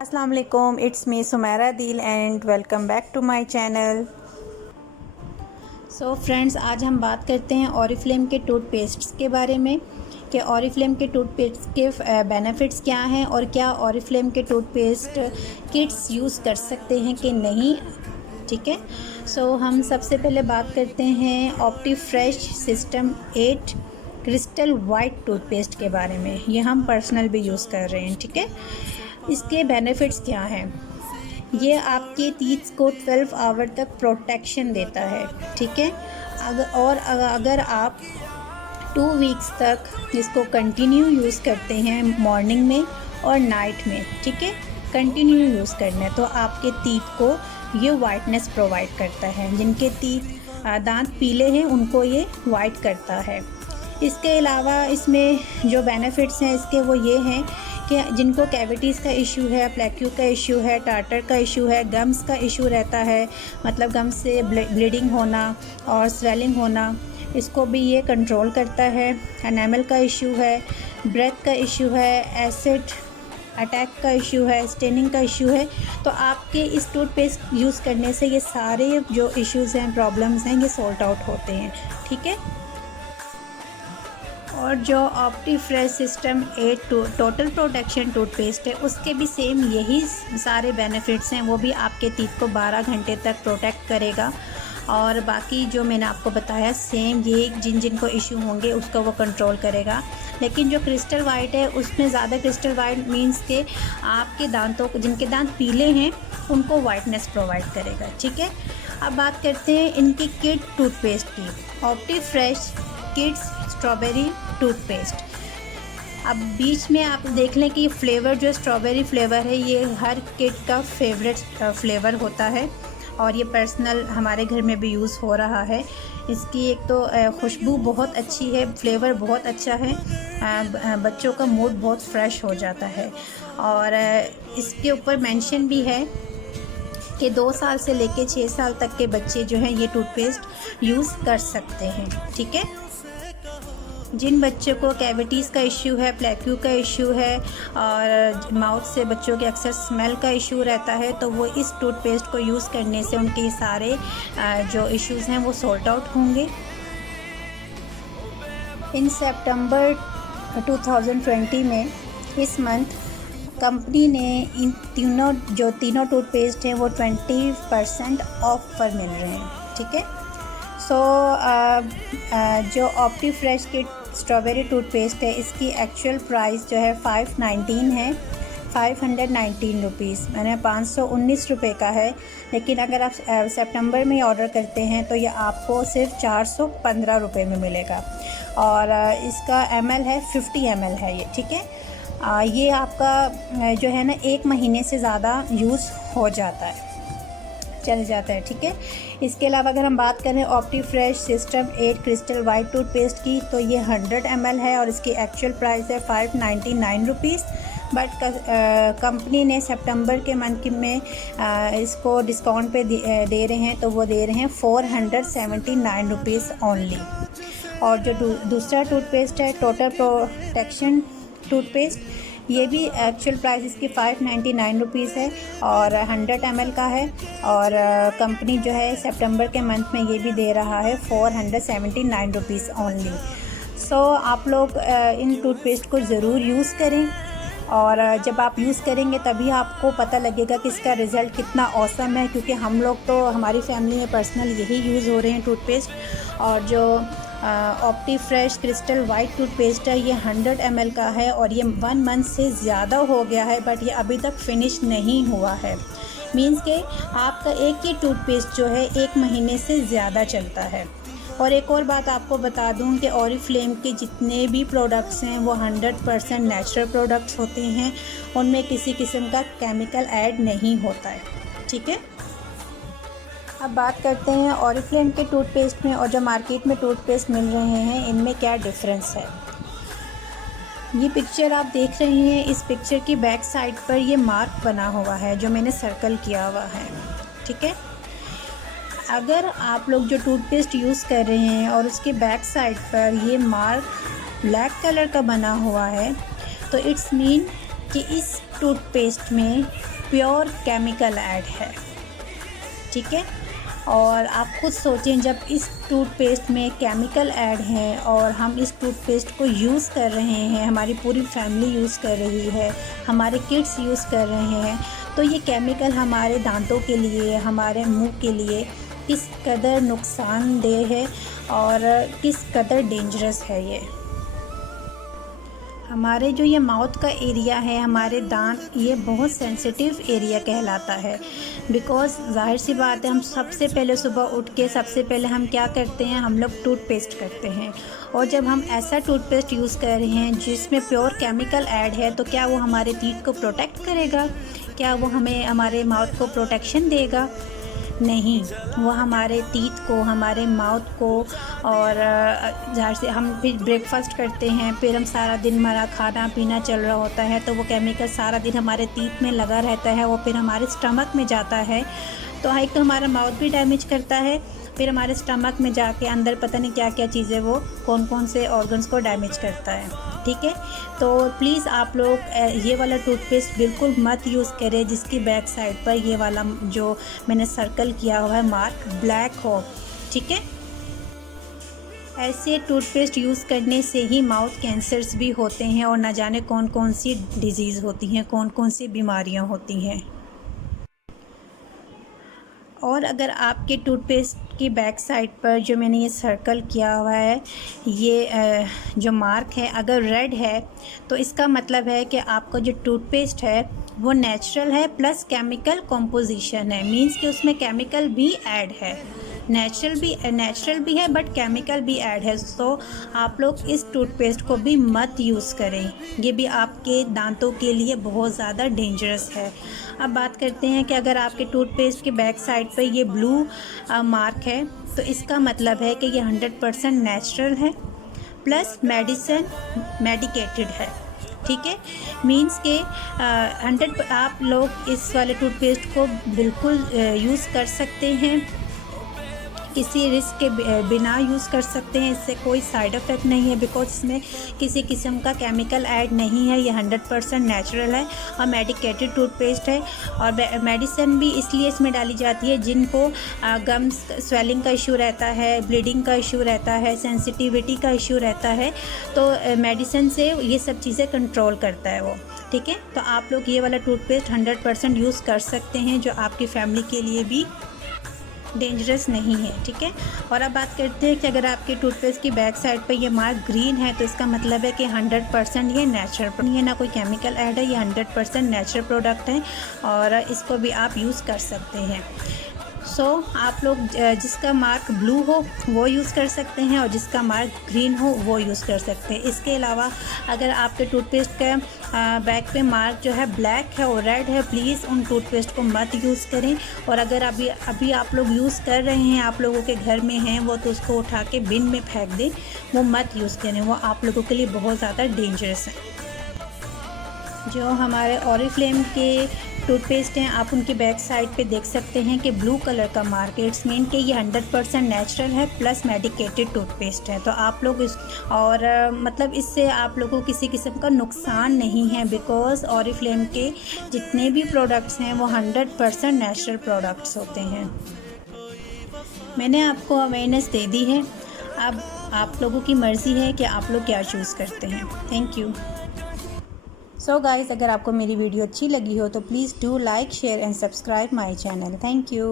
अस्सलाम वालेकुम, it's me Sumera Dil and welcome back to my channel. So friends, आज हम बात करते हैं ऑरिफ्लेम के टूथपेस्ट्स के बारे में कि ऑरिफ्लेम के टूथपेस्ट के बेनिफिट्स क्या हैं और क्या ऑरिफ्लेम के टूथपेस्ट किड्स यूज़ कर सकते हैं कि नहीं। ठीक है, सो हम सबसे पहले बात करते हैं Opti Fresh System 8 crystal white toothpaste के बारे में। ये हम पर्सनल भी यूज़ कर रहे हैं। ठीक है, इसके बेनिफिट्स क्या हैं। ये आपके टीथ को 12 आवर तक प्रोटेक्शन देता है। ठीक है, अगर आप 2 वीक्स तक इसको कंटिन्यू यूज़ करते हैं मॉर्निंग में और नाइट में, ठीक है, कंटिन्यू यूज़ करना है तो आपके टीथ को ये वाइटनेस प्रोवाइड करता है। जिनके दांत पीले हैं उनको ये वाइट करता है। इसके अलावा इसमें जो बेनिफिट्स हैं इसके वो ये हैं कि जिनको कैविटीज़ का इशू है, प्लेक्यू का इशू है, टार्टर का इशू है, गम्स का इशू रहता है, मतलब गम्स से ब्लीडिंग होना और स्वेलिंग होना, इसको भी ये कंट्रोल करता है। एनामल का इशू है, ब्रेथ का इशू है, एसिड अटैक का इशू है, स्टेनिंग का इशू है, तो आपके इस टूथपेस्ट यूज़ करने से ये सारे जो इश्यूज़ हैं, प्रॉब्लम्स हैं, ये सॉल्ट आउट होते हैं। ठीक है, और जो Opti Fresh System 8 total protection toothpaste है उसके भी सेम यही सारे बेनिफिट्स हैं। वो भी आपके टीथ को 12 घंटे तक प्रोटेक्ट करेगा और बाकी जो मैंने आपको बताया सेम ये जिनको इशू होंगे उसको वो कंट्रोल करेगा। लेकिन जो क्रिस्टल वाइट है उसमें ज़्यादा क्रिस्टल वाइट मींस के आपके दांतों को, जिनके दांत पीले हैं उनको वाइटनेस प्रोवाइड करेगा। ठीक है, अब बात करते हैं इनकी किड टूथपेस्ट की, ऑप्टी फ्रेश किड्स स्ट्रॉबेरी टूथपेस्ट। अब बीच में आप देख लें कि फ्लेवर जो स्ट्रॉबेरी फ्लेवर है ये हर किड का फेवरेट फ्लेवर होता है और ये पर्सनल हमारे घर में भी यूज़ हो रहा है। इसकी एक तो खुशबू बहुत अच्छी है, फ्लेवर बहुत अच्छा है, बच्चों का मूड बहुत फ्रेश हो जाता है। और इसके ऊपर मेंशन भी है कि 2 साल से लेके 6 साल तक के बच्चे जो हैं ये टूथपेस्ट यूज़ कर सकते हैं। ठीक है, जिन बच्चों को कैविटीज़ का इश्यू है, प्लेक्यू का इश्यू है और माउथ से बच्चों के अक्सर स्मेल का इश्यू रहता है तो वो इस टूथपेस्ट को यूज़ करने से उनके सारे जो इश्यूज़ हैं वो सॉल्ट आउट होंगे। इन सितंबर 2020 में इस मंथ कंपनी ने इन तीनों टूथपेस्ट हैं वो 20% ऑफ पर मिल रहे हैं। ठीक है, सो जो ऑप्टी फ्रेश की स्ट्रॉबेरी टूथपेस्ट है इसकी एक्चुअल प्राइस जो है 519 है, 519 रुपीज़, मैंने 519 रुपये का है। लेकिन अगर आप सितंबर में ऑर्डर करते हैं तो ये आपको सिर्फ 415 रुपये में मिलेगा और इसका ml है 50 ml है ये। ठीक है, ये आपका जो है ना 1 महीने से ज़्यादा यूज़ हो जाता है, चल जाता है। ठीक है, इसके अलावा अगर हम बात करें Opti Fresh System 8 crystal white toothpaste की तो ये 100 ml है और इसकी एक्चुअल प्राइस है 599 रुपीज़। बट कंपनी ने सितंबर के मंथ में इसको डिस्काउंट पे दे रहे हैं तो वो दे रहे हैं 479 रुपीज़ ओनली। और जो दूसरा टूथपेस्ट है टोटल प्रोटेक्शन टूथपेस्ट, ये भी एक्चुअल प्राइस इसकी 599 रुपीज़ है और 100 ml का है और कंपनी जो है सितंबर के मंथ में ये भी दे रहा है 479 रुपीज़ ओनली। सो आप लोग इन टूथपेस्ट को ज़रूर यूज़ करें और जब आप यूज़ करेंगे तभी आपको पता लगेगा कि इसका रिज़ल्ट कितना ऑसम है, क्योंकि हम लोग तो हमारी फैमिली में पर्सनल यही यूज़ हो रहे हैं टूथपेस्ट। और जो Opti fresh crystal white toothpaste है ये 100 ml का है और ये 1 मंथ से ज़्यादा हो गया है बट ये अभी तक फिनिश नहीं हुआ है। मींस के आपका एक ही टूथपेस्ट जो है 1 महीने से ज़्यादा चलता है। और एक और बात आपको बता दूं कि ऑरिफ्लेम के जितने भी प्रोडक्ट्स हैं वो 100% नेचुरल प्रोडक्ट्स होते हैं, उनमें किसी किस्म का केमिकल ऐड नहीं होता है। ठीक है, अब बात करते हैं ऑरिफ्लेम के टूथपेस्ट में और जो मार्केट में टूथपेस्ट मिल रहे हैं इनमें क्या डिफरेंस है। ये पिक्चर आप देख रहे हैं, इस पिक्चर की बैक साइड पर ये मार्क बना हुआ है जो मैंने सर्कल किया हुआ है। ठीक है, अगर आप लोग जो टूथपेस्ट यूज़ कर रहे हैं और उसके बैक साइड पर ये मार्क ब्लैक कलर का बना हुआ है तो इट्स मीन कि इस टूथपेस्ट में प्योर केमिकल ऐड है, ठीक है। और आप खुद सोचें, जब इस टूथपेस्ट में केमिकल ऐड है और हम इस टूथपेस्ट को यूज़ कर रहे हैं, हमारी पूरी फैमिली यूज़ कर रही है, हमारे किड्स यूज़ कर रहे हैं, तो ये केमिकल हमारे दांतों के लिए, हमारे मुंह के लिए किस कदर नुकसानदेह है और किस कदर डेंजरस है ये। हमारे जो ये माउथ का एरिया है, हमारे दांत, ये बहुत सेंसिटिव एरिया कहलाता है। बिकॉज़ ज़ाहिर सी बात है, हम सबसे पहले सुबह उठ के सबसे पहले हम क्या करते हैं, हम लोग टूथपेस्ट करते हैं। और जब हम ऐसा टूथपेस्ट यूज़ कर रहे हैं जिसमें प्योर केमिकल ऐड है, तो क्या वो हमारे टीथ को प्रोटेक्ट करेगा? क्या वो हमें हमारे माउथ को प्रोटेक्शन देगा? नहीं, वो हमारे टीथ को, हमारे माउथ को, और ज़ाहिर से हम फिर ब्रेकफास्ट करते हैं, फिर हम सारा दिन हमारा खाना पीना चल रहा होता है, तो वो केमिकल सारा दिन हमारे टीथ में लगा रहता है, वो फिर हमारे स्टमक में जाता है। तो एक तो हमारा माउथ भी डैमेज करता है, फिर हमारे स्टमक में जाके अंदर पता नहीं क्या क्या चीज़ें, वो कौन कौन से ऑर्गन्स को डैमेज करता है, ठीक है। तो प्लीज़ आप लोग ये वाला टूथपेस्ट बिल्कुल मत यूज़ करें जिसकी बैक साइड पर ये वाला जो मैंने सर्कल किया हुआ है मार्क ब्लैक हो, ठीक है। ऐसे टूथपेस्ट यूज़ करने से ही माउथ कैंसर्स भी होते हैं और ना जाने कौन कौन सी डिजीज़ होती हैं, कौन कौन सी बीमारियां होती हैं। और अगर आपके टूथपेस्ट की बैक साइड पर जो मैंने ये सर्कल किया हुआ है, ये जो मार्क है, अगर रेड है तो इसका मतलब है कि आपका जो टूथपेस्ट है वो नेचुरल है प्लस केमिकल कंपोजिशन है। मींस कि उसमें केमिकल भी ऐड है, नेचुरल भी है बट केमिकल भी ऐड है। तो आप लोग इस टूथपेस्ट को भी मत यूज़ करें, ये भी आपके दांतों के लिए बहुत ज़्यादा डेंजरस है। अब बात करते हैं कि अगर आपके टूथपेस्ट के बैक साइड पे ये ब्लू मार्क है, तो इसका मतलब है कि ये 100% नेचुरल है प्लस मेडिकेटेड है, ठीक है। मींस के 100 आप लोग इस वाले टूथपेस्ट को बिल्कुल यूज़ कर सकते हैं, किसी रिस्क के बिना यूज़ कर सकते हैं। इससे कोई साइड इफ़ेक्ट नहीं है, बिकॉज इसमें किसी किस्म का केमिकल ऐड नहीं है। ये 100% नेचुरल है और मेडिकेटेड टूथपेस्ट है। और मेडिसिन भी इसलिए इसमें डाली जाती है जिनको गम्स स्वेलिंग का इशू रहता है, ब्लीडिंग का इशू रहता है, सेंसिटिविटी का इशू रहता है, तो मेडिसिन से ये सब चीज़ें कंट्रोल करता है वो, ठीक है। तो आप लोग ये वाला टूथपेस्ट 100% यूज़ कर सकते हैं, जो आपकी फैमिली के लिए भी डेंजरस नहीं है, ठीक है। और अब बात करते हैं कि अगर आपके टूथपेस्ट की बैक साइड पे ये मार्क ग्रीन है, तो इसका मतलब है कि 100% ये नेचुरल, ये ना कोई केमिकल ऐड है, ये 100% नेचुरल प्रोडक्ट है और इसको भी आप यूज़ कर सकते हैं। सो आप लोग जिसका मार्क ब्लू हो वो यूज़ कर सकते हैं और जिसका मार्क ग्रीन हो वो यूज़ कर सकते हैं। इसके अलावा अगर आपके टूथपेस्ट का बैक पे मार्क जो है ब्लैक है और रेड है, प्लीज़ उन टूथपेस्ट को मत यूज़ करें। और अगर अभी आप लोग यूज़ कर रहे हैं, आप लोगों के घर में हैं वो, तो उसको उठा के बिन में फेंक दें, वो मत यूज़ करें, वो आप लोगों के लिए बहुत ज़्यादा डेंजरस है। जो हमारे ऑरिफ्लेम के टूथपेस्ट हैं, आप उनकी बैक साइड पे देख सकते हैं कि ब्लू कलर का मार्क है। इट्स मीन कि ये 100% नेचुरल है प्लस मेडिकेटेड टूथपेस्ट है। तो आप लोग मतलब इससे आप लोगों को किसी किस्म का नुकसान नहीं है, बिकॉज़ ऑरिफ्लेम के जितने भी प्रोडक्ट्स हैं वो 100% नेचुरल प्रोडक्ट्स होते हैं। मैंने आपको अवेयरनेस दे दी है, अब आप लोगों की मर्ज़ी है कि आप लोग क्या चूज़ करते हैं। Thank you. सो गाइज़, अगर आपको मेरी वीडियो अच्छी लगी हो तो please do like, share and subscribe my channel. Thank you.